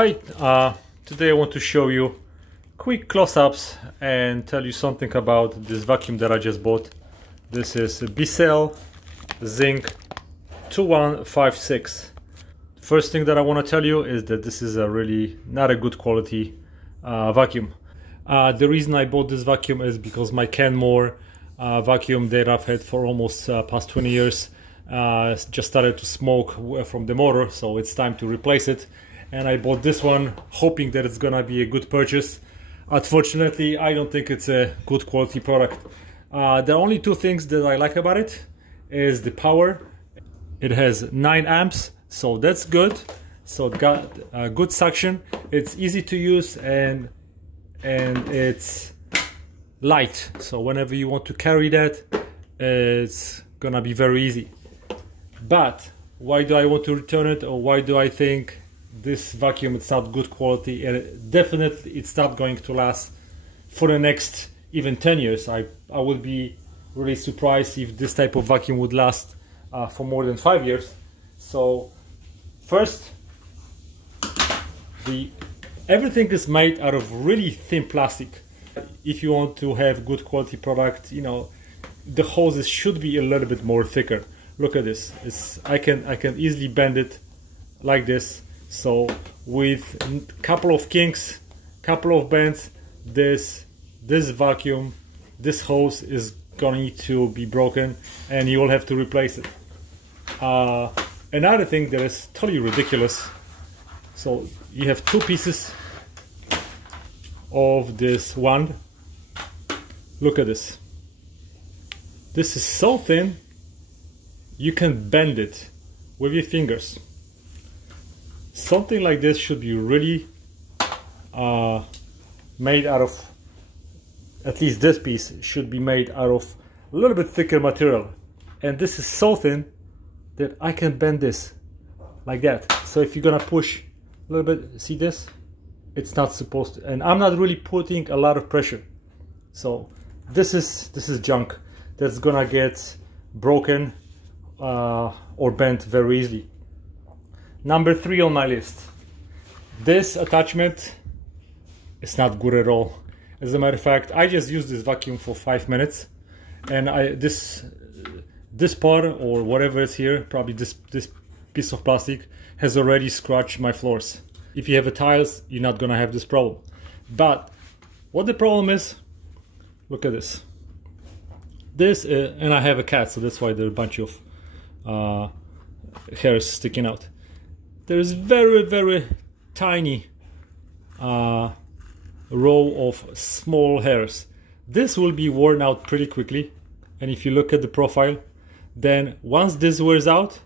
Hi, today I want to show you quick close-ups and tell you something about this vacuum that I just bought. This is Bissell Zing 2156. First thing that I want to tell you is that this is a really not a good quality vacuum. The reason I bought this vacuum is because my Kenmore vacuum that I've had for almost past 20 years just started to smoke from the motor, so it's time to replace it. And I bought this one hoping that it's gonna be a good purchase. Unfortunately, I don't think it's a good quality product. The only two things that I like about it is the power. It has 9 amps, so that's good. So it got good suction. It's easy to use and it's light. So whenever you want to carry that, it's gonna be very easy. But why do I want to return it, or why do I think this vacuum it's not good quality? And definitely it's not going to last for the next even 10 years. I would be really surprised if this type of vacuum would last for more than 5 years. So first, everything is made out of really thin plastic. If you want to have good quality product, you know, the hoses should be a little bit more thicker. Look at this. I can easily bend it like this. So with a couple of kinks, couple of bends, this vacuum, this hose is going to be broken and you will have to replace it. Another thing that is totally ridiculous. So you have 2 pieces of this wand. Look at this. This is so thin, you can bend it with your fingers. Something like this should be really made out of, at least this piece should be made out of a little bit thicker material. And this is so thin that I can bend this like that. So if you're gonna push a little bit, see this? It's not supposed to, and I'm not really putting a lot of pressure. So this is junk that's gonna get broken or bent very easily. Number 3 on my list. This attachment is not good at all. As a matter of fact, I just used this vacuum for 5 minutes, and this part or whatever is here, probably this piece of plastic, has already scratched my floors. If you have a tiles, you're not gonna have this problem. But what the problem is, look at this. And I have a cat, so that's why there are a bunch of hairs sticking out. There is very tiny row of small hairs. This will be worn out pretty quickly, and if you look at the profile, then once this wears out,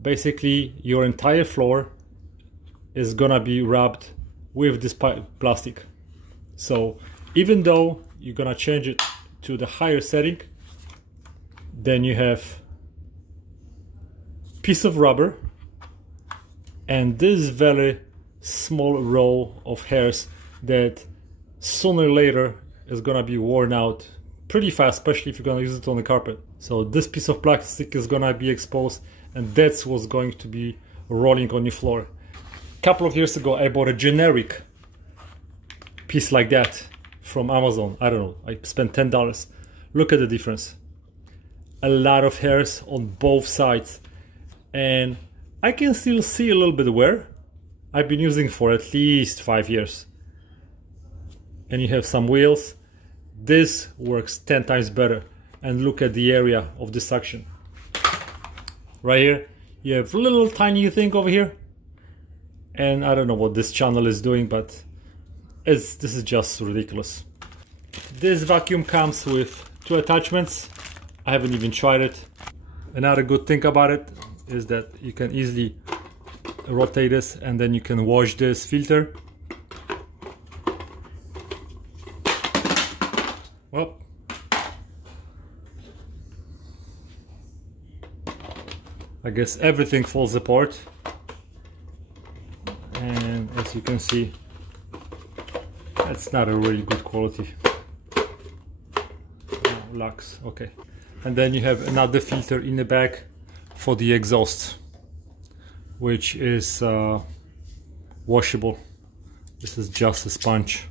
basically your entire floor is gonna be rubbed with this plastic. So even though you're gonna change it to the higher setting, then you have piece of rubber and this very small row of hairs that sooner or later is gonna be worn out pretty fast, especially if you're gonna use it on the carpet. So this piece of plastic is gonna be exposed, and that's what's going to be rolling on your floor. A couple of years ago I bought a generic piece like that from Amazon. I don't know, I spent $10. Look at the difference. A lot of hairs on both sides, and I can still see a little bit wear. I've been using for at least 5 years. And you have some wheels. This works 10 times better. And look at the area of the suction. Right here, you have a little tiny thing over here. And I don't know what this channel is doing, but this is just ridiculous. This vacuum comes with 2 attachments. I haven't even tried it. Another good thing about it is that you can easily rotate this, and then you can wash this filter. Well, I guess everything falls apart, and as you can see, that's not a really good quality. Oh, Lux, okay. And then you have another filter in the back for the exhaust, which is washable. This is just a sponge.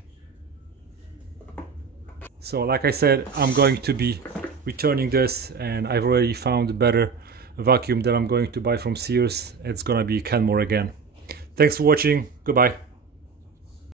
So like I said, I'm going to be returning this, and I've already found a better vacuum that I'm going to buy from Sears. It's gonna be Kenmore again. Thanks for watching. Goodbye.